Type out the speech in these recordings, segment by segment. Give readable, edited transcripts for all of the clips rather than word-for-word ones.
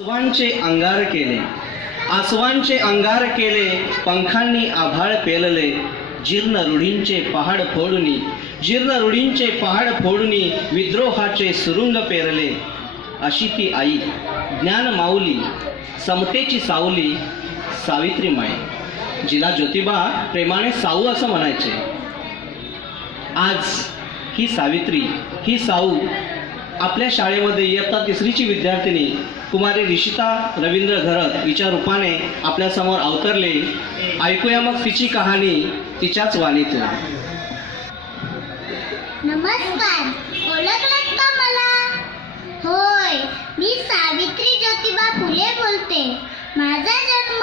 आसवांचे अंगार केले, आसवांचे अंगार केले, पंखांनी आभाळ पेलले, जीर्ण रूढींचे पहाड फोडूनी, जीर्ण रूढींचे पहाड फोडूनी विद्रोहाचे सुरुंग पेरले. अशी ती आई, ज्ञान माऊली, समतेची सावली, सावित्रीमाई, जिला ज्योतिबा प्रेमाने साऊ असं म्हणायचे. आज ही सावित्री, ही साऊ आपल्या शाळेमध्ये इयत्ता तिसरीची विद्यार्थिनी कुमारी ऋषिता रवींद्र घरत हिच्या रूपाने आपल्यासमोर अवतरले. ऐकूया मग तिची कहाणी तिच्याच वाणीतून. नमस्कार, ओळखलात का मला? होय, मी सावित्री ज्योतिबा फुले बोलते. माझा जन्म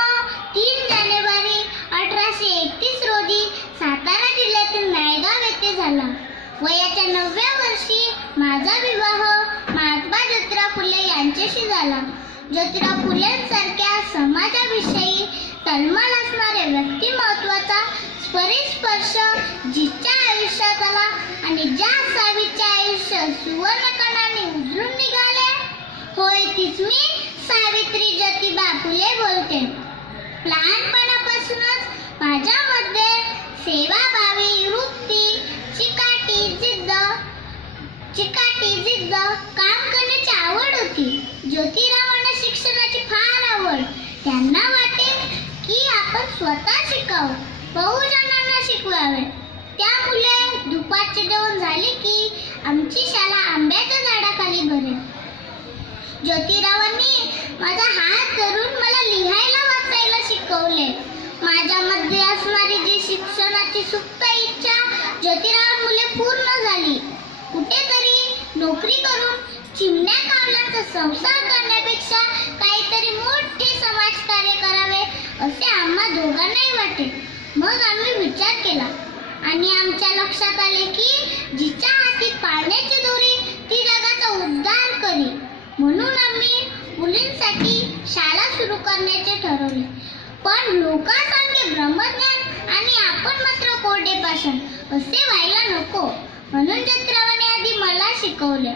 3 जानेवारी 1831 रोजी सातारा जिल्ह्यातील नायगाव येथे झाला. वयाच्या 9व्या वर्षी माझा विवाह महात्मा ज्योतिराव फुले यांच्याशी झाला. ज्योतिराव फुलेंसारख्या समाजाविषयी तळमळ असणाऱ्या व्यक्तिमत्वाचा स्पर्श जिच्या आयुष्यात आला आणि ज्या सावीचे आयुष्य सुवर्णकणाने उजळून निघाले, होय तीच मी सावित्री ज्योतिबा फुले बोलते. लहानपणापासूनच माझ्यामध्ये सेवाभावी वृत्ती, चिकाटी जिद्द, काम करण्याची आवड होती. ज्योतिरावांना शिक्षणाची फार आवड. त्यांना वाटे की आपण स्वतः शिकावं, बहुजनांना शिकवावे. त्यामुळे दुपारचे जेवण झाले की आमची शाळा आंब्याच्या झाडाखाली भरे. ज्योतिरावांनी माझा हात धरून मला लिहायला वाचायला शिकवले. माझ्यामध्ये असणारी जी शिक्षणाची सुप्त इच्छा ज्योतिरावांमुळे पूर्ण झाली. कुठेतरी नोकरी करून चिमण्या कावळ्यांचा संसार करण्यापेक्षा काहीतरी मोठे समाजकार्य करावे असे आम्हा दोघांनाही वाटे. मग आम्ही विचार केला आणि आमच्या लक्षात आले की जिच्या हाती पाळण्याची दोरी ती जगाचा उद्धार करी. म्हणून आम्ही मुलींसाठी शाळा सुरू करण्याचे ठरवले. पण लोकांसारखे ब्रह्मज्ञान आणि आपण मात्र कोरडे पाषाण असे व्हायला नको, म्हणून ज्योतिरावांनी आधी मला शिकवले.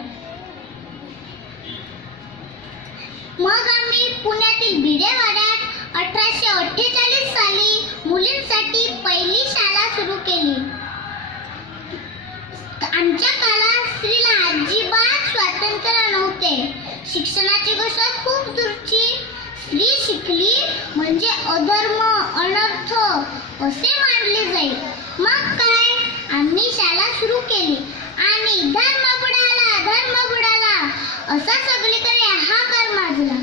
मग आम्ही पुण्यातील भिडेवाड्यात 1848 साली मुलींसाठी पहिली शाळा सुरू केली. आमच्या काळात स्त्रीला अजिबात स्वातंत्र्य नव्हते. शिक्षणाची गोष्ट खूप दूरची. स्त्री शिकली म्हणजे अधर्म, अनर्थ असे मानले जाईल. मग काय, आम्ही शाळा सुरू केली आणि धर्म बुडाला असा सगळीकडे हाहाकार माजला.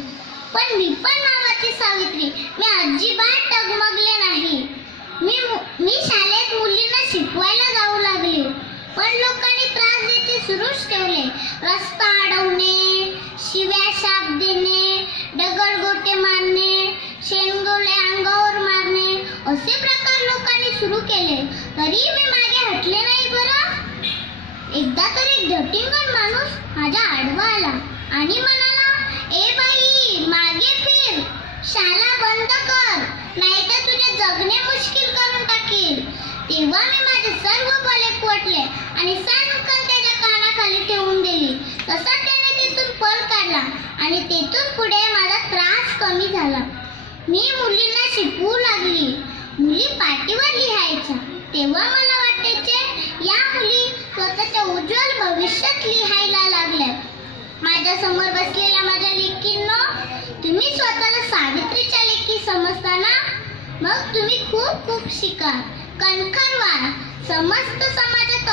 पण मी पण नावाची सावित्री, मी अजिबात डगमगले नाही. मी शाळेत मुलींना शिकवायला जाऊ लागले. पण लोकांनी त्रास द्यायचे सुरूच ठेवले. रस्ता अडवणे, शिव्या शाप देणे, दगडगोटे मारणे, शेणगोळे अंगावर मारणे असे प्रकार लोकांनी सुरू केले. तरी मी मागे हटले नाही बरं. एकदा तर एक धटिंगण माणूस माझ्या आडवा आला आणि म्हणाला, ए बाई, मागे फिर, शाळा बंद कर, नाहीतर तुझे जगणे मुश्किल करून टाकील. तेव्हा मी माझे सर्व बल एकवटले आणि सणकन त्याच्या कानाखाली ठेवून दिली. तसा त्याने तिथून पळ काढला आणि तेथून पुढे माझा त्रास कमी झाला. मी मुलींना शिकवू लागली. मुली पाटीवर लिहायच्या. तेव्हा मला वाटायचे या मुली स्वतःच्या उज्ज्वल भविष्यात लिहायला लागल्यात. माझ्या समोर बसलेल्या माझ्या लेकींनो, तुम्ही स्वतःला सावित्रीच्या लेकी समजता ना? मग तुम्ही खूप खूप शिका, कणखर व्हा. समस्त समाजात